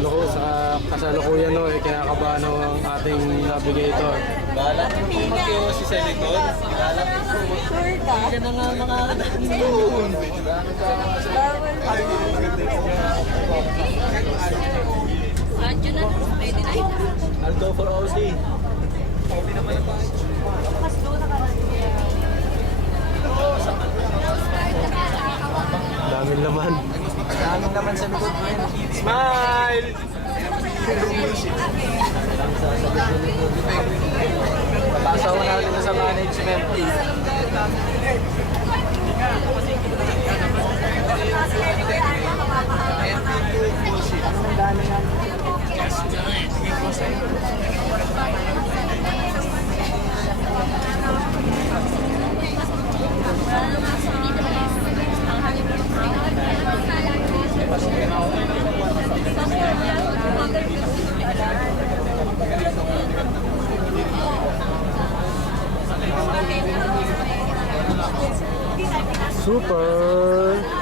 kasalukuyan no, eh, kinakabahan no, ang ating navigator. Bahala ko po mag-iwas sa likod. Bahala ko po mag- Sure ka? Hindi ka na nga makakadaan doon. Radyo na. Pwede na. I'll go for OC. Daming laman. Daming naman sa likod. Smile! Papasaw na ulit sa management team. Super!